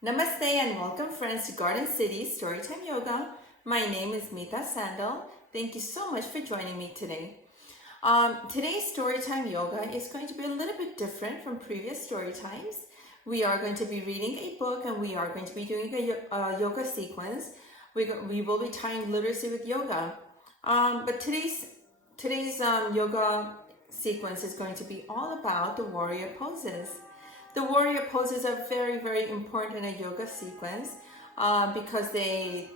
Namaste and welcome friends to Garden City Storytime Yoga. My name is Meeta Sandal. Thank you so much for joining me today. Today's Storytime Yoga is going to be a little bit different from previous story times. We are going to be reading a book and we are going to be doing a yoga sequence. We will be tying literacy with yoga. But today's yoga sequence is going to be all about the warrior poses. The warrior poses are very, very important in a yoga sequence because they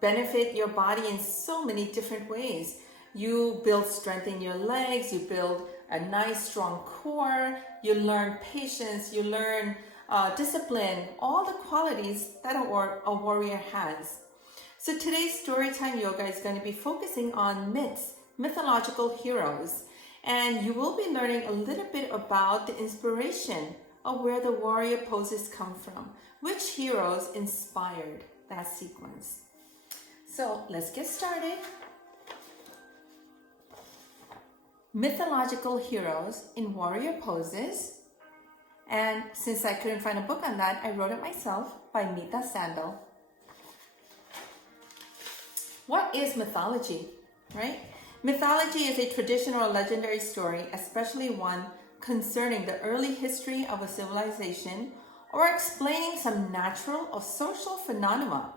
benefit your body in so many different ways. You build strength in your legs, you build a nice strong core, you learn patience, you learn discipline, all the qualities that a warrior has. So today's Storytime Yoga is going to be focusing on myths, mythological heroes, and you will be learning a little bit about the inspiration of where the warrior poses come from, which heroes inspired that sequence. So let's get started. Mythological heroes in warrior poses. And since I couldn't find a book on that, I wrote it myself by Meeta Sandal. What is mythology, right? Mythology is a traditional or legendary story, especially one concerning the early history of a civilization or explaining some natural or social phenomena,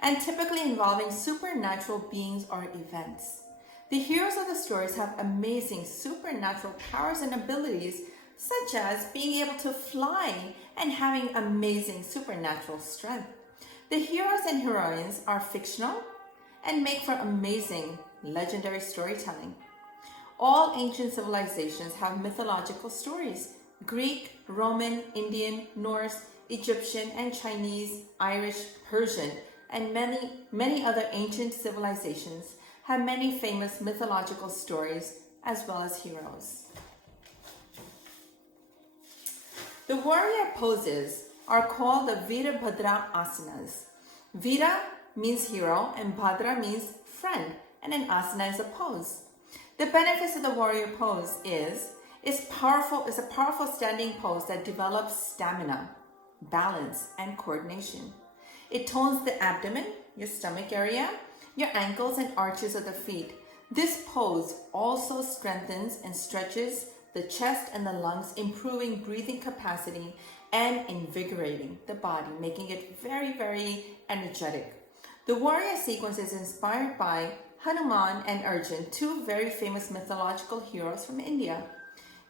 and typically involving supernatural beings or events. The heroes of the stories have amazing supernatural powers and abilities, such as being able to fly and having amazing supernatural strength. The heroes and heroines are fictional and make for amazing legendary storytelling. All ancient civilizations have mythological stories. Greek, Roman, Indian, Norse, Egyptian, and Chinese, Irish, Persian, and many other ancient civilizations have many famous mythological stories as well as heroes. The warrior poses are called the Virabhadra asanas. Vira means hero and Bhadra means friend, and an asana is a pose. The benefits of the warrior pose is a powerful standing pose that develops stamina, balance, and coordination. It tones the abdomen, your stomach area, your ankles, and arches of the feet. This pose also strengthens and stretches the chest and the lungs, improving breathing capacity and invigorating the body, making it very, very energetic. The warrior sequence is inspired by Hanuman and Arjun, two very famous mythological heroes from India.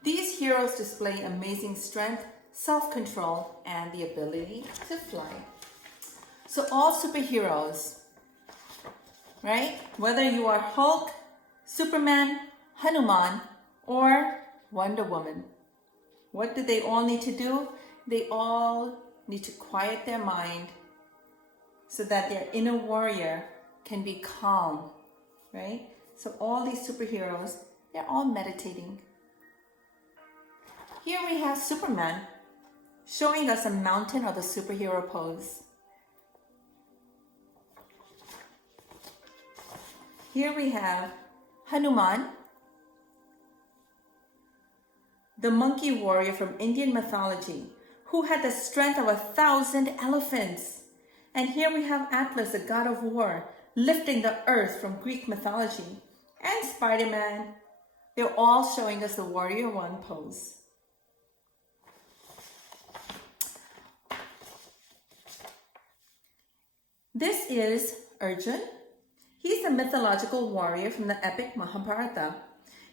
These heroes display amazing strength, self-control, and the ability to fly. So all superheroes, right? Whether you are Hulk, Superman, Hanuman, or Wonder Woman, what do they all need to do? They all need to quiet their mind so that their inner warrior can be calm, right? So all these superheroes, they're all meditating. Here we have Superman showing us a mountain of the superhero pose. Here we have Hanuman, the monkey warrior from Indian mythology, who had the strength of 1,000 elephants. And here we have Atlas, the god of war, lifting the earth from Greek mythology. And Spider-Man. They're all showing us the warrior one pose. This is Arjun. He's a mythological warrior from the epic Mahabharata.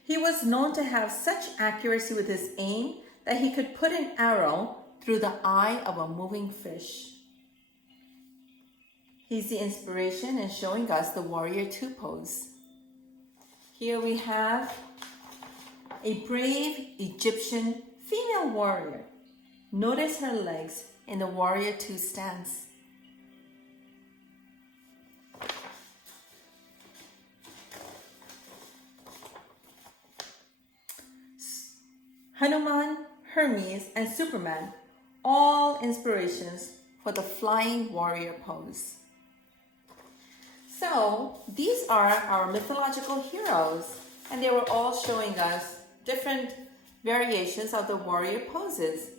He was known to have such accuracy with his aim that he could put an arrow through the eye of a moving fish. He's the inspiration in showing us the warrior two pose. Here we have a brave Egyptian female warrior. Notice her legs in the warrior two stance. Hanuman, Hermes, and Superman, all inspirations for the flying warrior pose. So these are our mythological heroes, and they were all showing us different variations of the warrior poses.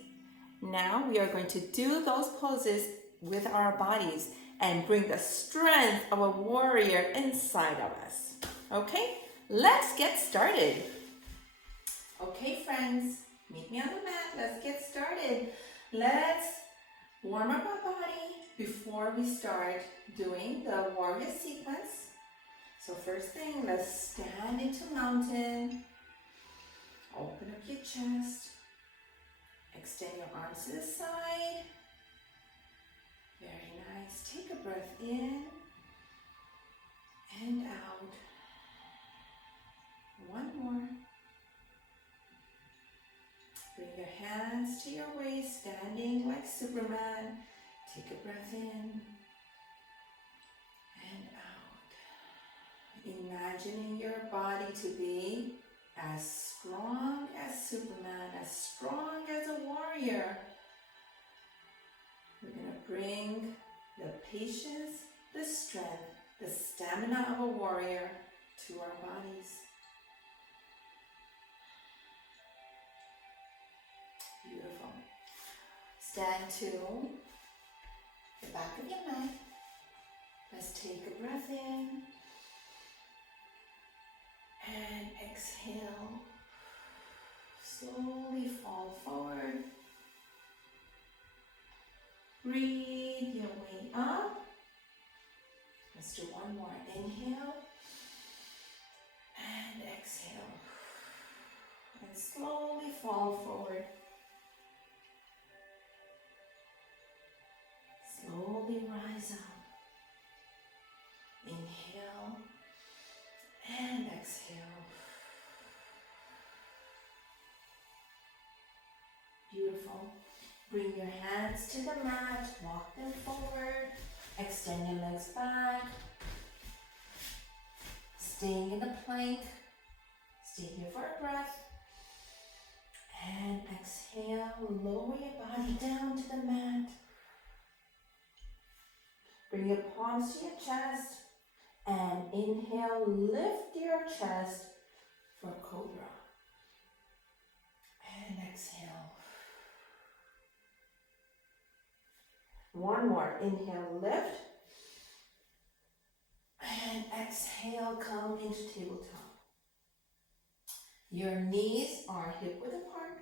Now we are going to do those poses with our bodies and bring the strength of a warrior inside of us. Okay, let's get started. Okay, friends, meet me on the mat. Let's get started. Let's warm up our body before we start doing the warrior sequence. So first thing, let's stand into mountain. Open up your chest. Extend your arms to the side. Very nice. Take a breath in and out. One more. Bring your hands to your waist, standing like Superman. Take a breath in and out. Imagining your body to be as strong as Superman, as strong as a warrior. We're going to bring the patience, the strength, the stamina of a warrior to our bodies. Beautiful. Stand to the back of your mat. Let's take a breath in and exhale. Slowly fall forward. Breathe your way up. Let's do one more. Inhale and exhale. And slowly fall forward. Slowly rise up. Inhale and exhale. Beautiful. Bring your hands to the mat, walk them forward, extend your legs back. Staying in the plank. Stay here for a breath. And exhale, lower your body down to the mat. Bring your palms to your chest and inhale, lift your chest for cobra. And exhale. One more. Inhale, lift. And exhale, come into tabletop. Your knees are hip-width apart.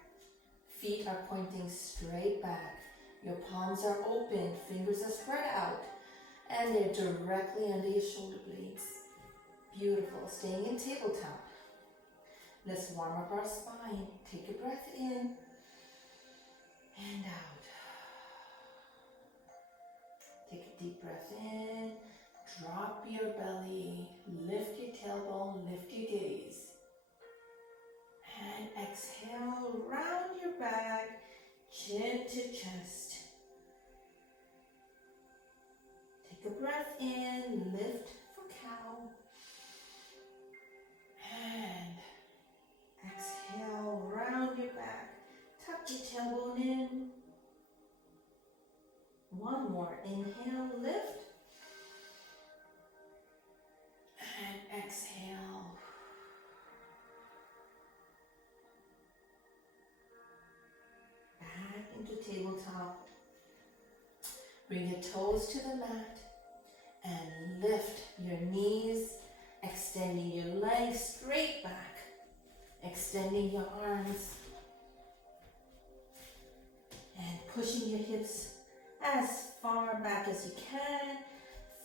Feet are pointing straight back. Your palms are open, fingers are spread out, and they're directly under your shoulder blades. Beautiful. Staying in tabletop. Let's warm up our spine. Take a breath in and out. Take a deep breath in. Drop your belly. Lift your tailbone. Lift your gaze. And exhale. Round your back. Chin to chest. Take a breath in. Lift for cow. And exhale. Round your back. Tuck your tailbone in. One more. Inhale, lift. And exhale. Back into tabletop. Bring your toes to the mat and lift your knees, extending your legs straight back, extending your arms and pushing your hips as far back as you can.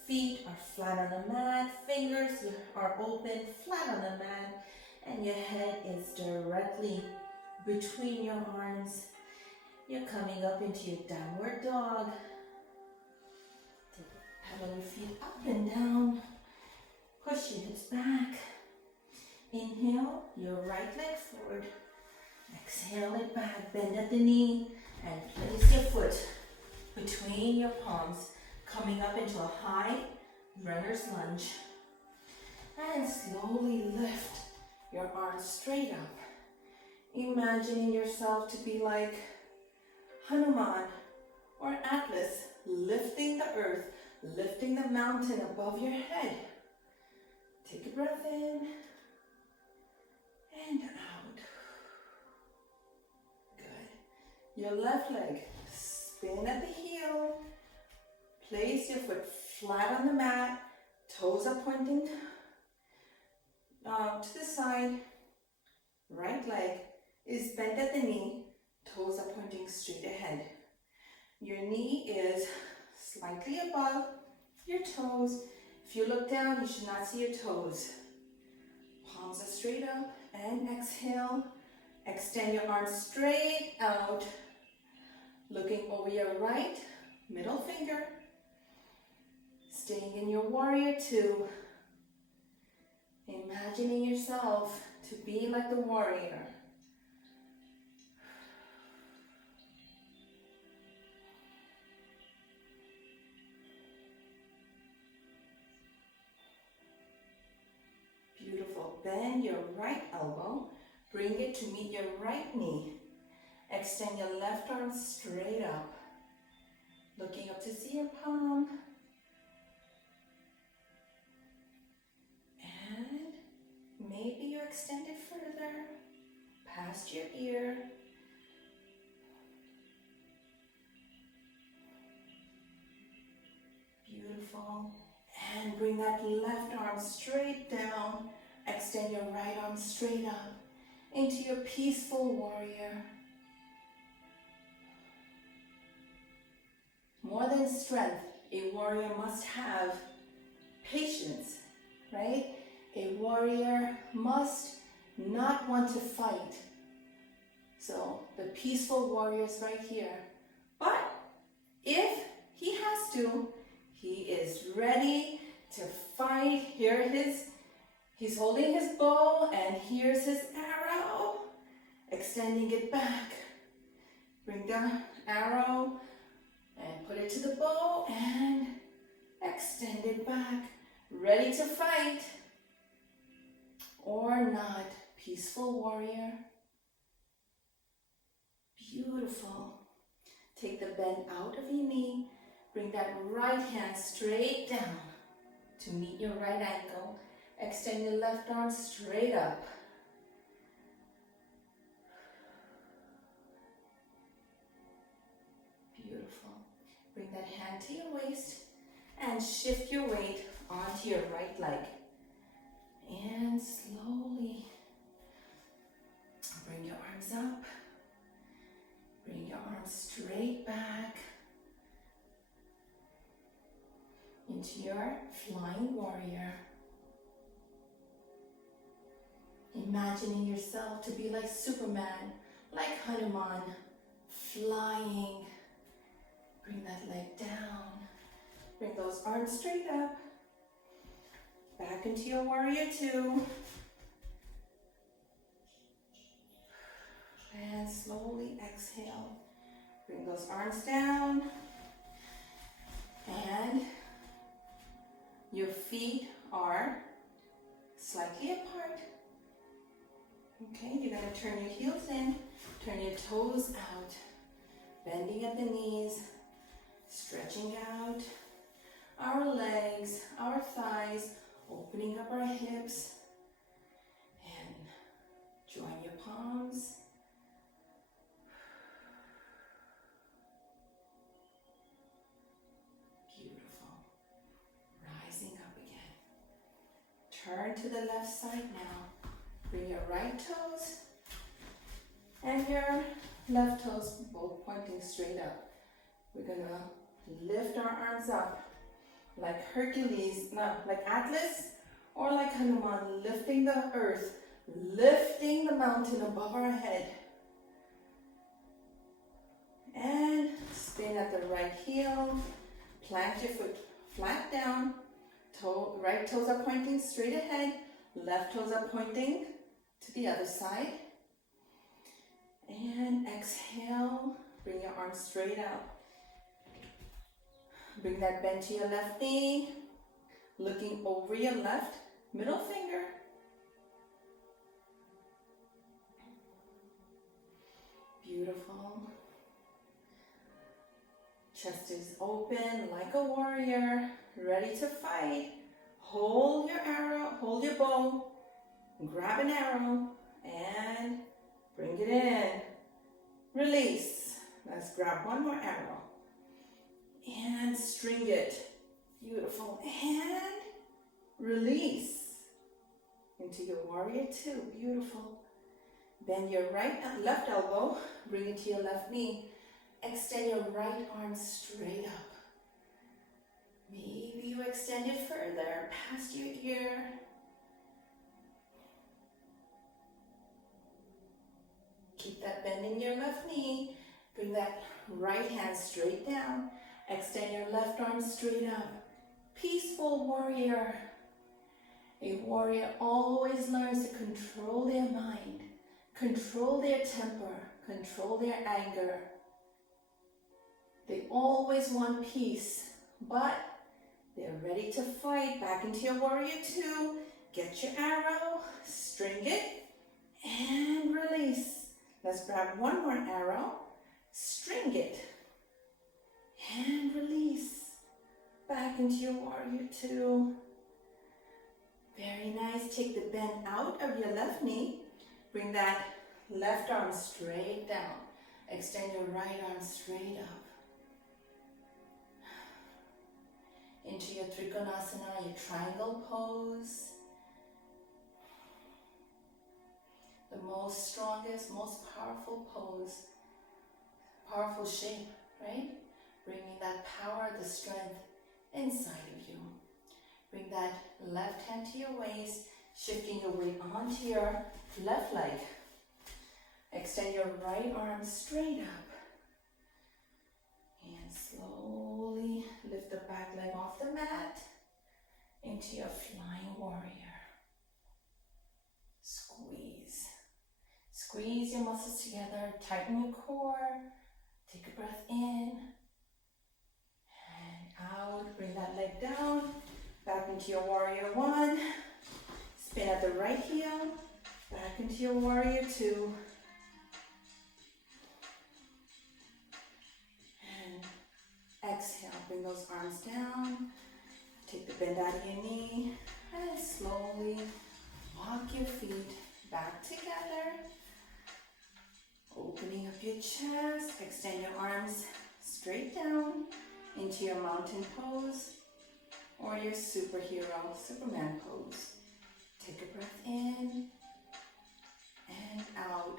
Feet are flat on the mat, fingers are open, flat on the mat, and your head is directly between your arms. You're coming up into your downward dog. Pedal your feet up and down. Push your hips back. Inhale your right leg forward. Exhale it back, bend at the knee, and place your foot between your palms, coming up into a high runner's lunge. And slowly lift your arms straight up. Imagining yourself to be like Hanuman or Atlas, lifting the earth, lifting the mountain above your head. Take a breath in and out. Good. your left leg. Spin at the heel. Place your foot flat on the mat. Toes are pointing to the side. Right leg is bent at the knee. Toes are pointing straight ahead. Your knee is slightly above your toes. If you look down, you should not see your toes. Palms are straight up, and exhale. Extend your arms straight out, looking over your right middle finger. Staying in your warrior two. Imagining yourself to be like the warrior. Beautiful. Bend your right elbow. Bring it to meet your right knee. Extend your left arm straight up. Looking up to see your palm. And maybe you extend it further, past your ear. Beautiful. And bring that left arm straight down. Extend your right arm straight up into your peaceful warrior. More than strength, a warrior must have patience, right? A warrior must not want to fight. So the peaceful warrior is right here. But if he has to, he is ready to fight. He's holding his bow, and here's his arrow. Extending it back. Bring the arrow and put it to the bow and extend it back. Ready to fight or not. Peaceful warrior. Beautiful. Take the bend out of your knee. Bring that right hand straight down to meet your right ankle. Extend your left arm straight up. Beautiful. Bring that hand to your waist and shift your weight onto your right leg. And slowly bring your arms up. Bring your arms straight back into your flying warrior. Imagining yourself to be like Superman, like Hanuman, flying. Bring that leg down. Bring those arms straight up. Back into your warrior two. And slowly exhale. Bring those arms down. And your feet are slightly apart. Okay, you're going to turn your heels in, turn your toes out, bending at the knees, stretching out our legs, our thighs, opening up our hips, and join your palms. Beautiful. Rising up again. Turn to the left side now. Bring your right toes and your left toes both pointing straight up. We're gonna lift our arms up like Hercules, no, like Atlas or like Hanuman, lifting the earth, lifting the mountain above our head. And spin at the right heel, plant your foot flat down, right toes are pointing straight ahead, left toes are pointing to the other side. And exhale, bring your arms straight out. Bring that bend to your left knee, looking over your left middle finger. Beautiful. Chest is open like a warrior, ready to fight. Hold your arrow, hold your bow, grab an arrow, and bring it in. Release. Let's grab one more arrow and string it. Beautiful. And release into your warrior two. Beautiful. Bend your left elbow, bring it to your left knee. Extend your right arm straight up. Maybe you extend it further past your ear. Keep that bend in your left knee. Bring that right hand straight down. Extend your left arm straight up. Peaceful warrior. A warrior always learns to control their mind, control their temper, control their anger. They always want peace, but they're ready to fight. Back into your warrior two. Get your arrow, string it, and release. Let's grab one more arrow, string it, and release. Back into your warrior two. Very nice. Take the bend out of your left knee. Bring that left arm straight down. Extend your right arm straight up. Into your Trikonasana, your triangle pose. The most strongest, most powerful pose. Powerful shape, right? Bringing that power, the strength inside of you. Bring that left hand to your waist, shifting your weight onto your left leg. Extend your right arm straight up. And slowly lift the back leg off the mat into your flying warrior. Squeeze. Squeeze your muscles together, tighten your core. Take a breath in and out. Bring that leg down. Back into your warrior one. Spin at the right heel. Back into your warrior two. And exhale, bring those arms down. Take the bend out of your knee. And slowly walk your feet back together. Opening up your chest. Extend your arms straight down into your mountain pose. Or your superhero, Superman pose. Take a breath in and out.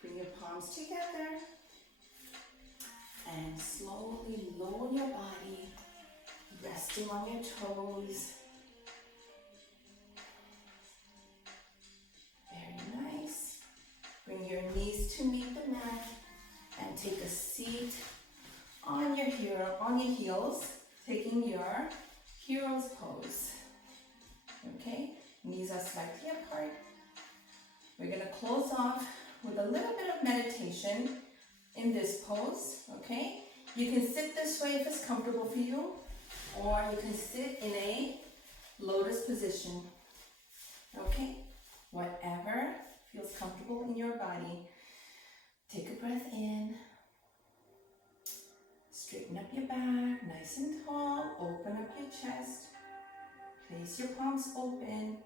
Bring your palms together and slowly lower your body, resting on your toes. Very nice. Bring your knees to meet the mat. And take a seat on your heels, taking your hero's pose. Okay, knees are slightly apart. We're gonna close off with a little bit of meditation in this pose, okay? You can sit this way if it's comfortable for you, or you can sit in a lotus position, okay? Whatever feels comfortable in your body. Take a breath in, straighten up your back, nice and tall, open up your chest, place your palms open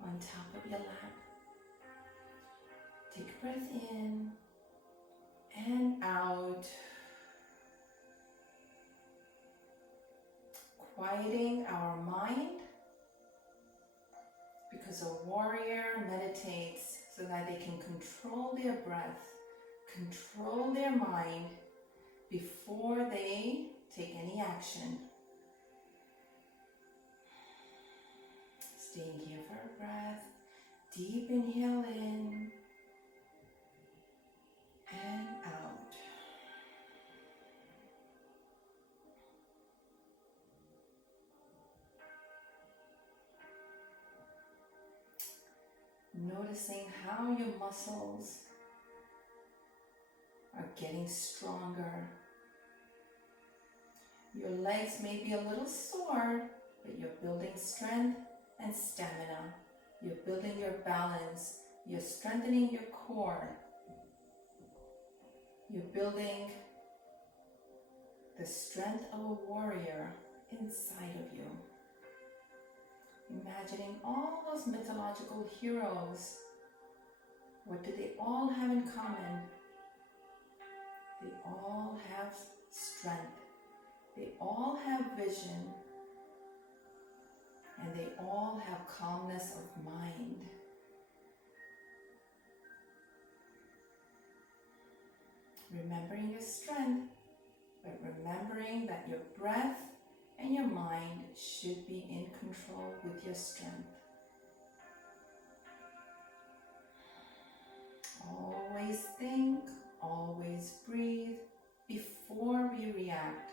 on top of your lap. Take a breath in and out, quieting our mind, because a warrior meditates so that they can control their breath, control their mind before they take any action. Staying here for a breath. Deep inhale in and out. Noticing how your muscles are getting stronger. Your legs may be a little sore, but you're building strength and stamina. You're building your balance. You're strengthening your core. You're building the strength of a warrior inside of you. Imagining all those mythological heroes. What do they all have in common? They all have strength. They all have vision. And they all have calmness of mind. Remembering your strength, but remembering that your breath and your mind should be in control with your strength. Always think, always breathe before we react,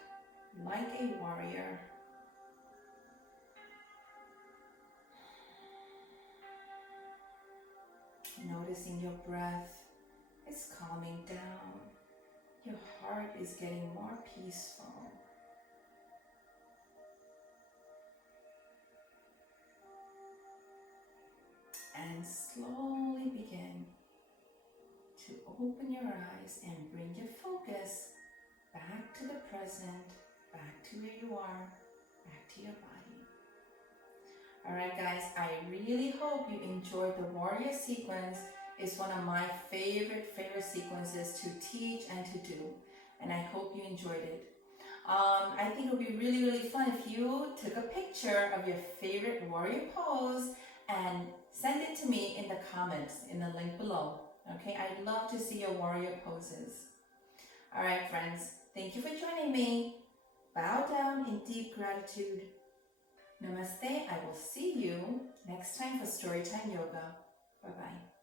like a warrior. Noticing your breath is calming down. Your heart is getting more peaceful. And slowly begin to open your eyes and bring your focus back to the present, back to where you are, back to your body. Alright guys, I really hope you enjoyed the warrior sequence. It's one of my favorite sequences to teach and to do. And I hope you enjoyed it. I think it would be really fun if you took a picture of your favorite warrior pose and send it to me in the comments in the link below. Okay, I'd love to see your warrior poses. Alright friends, thank you for joining me. Bow down in deep gratitude. Namaste. I will see you next time for Storytime Yoga. Bye-bye.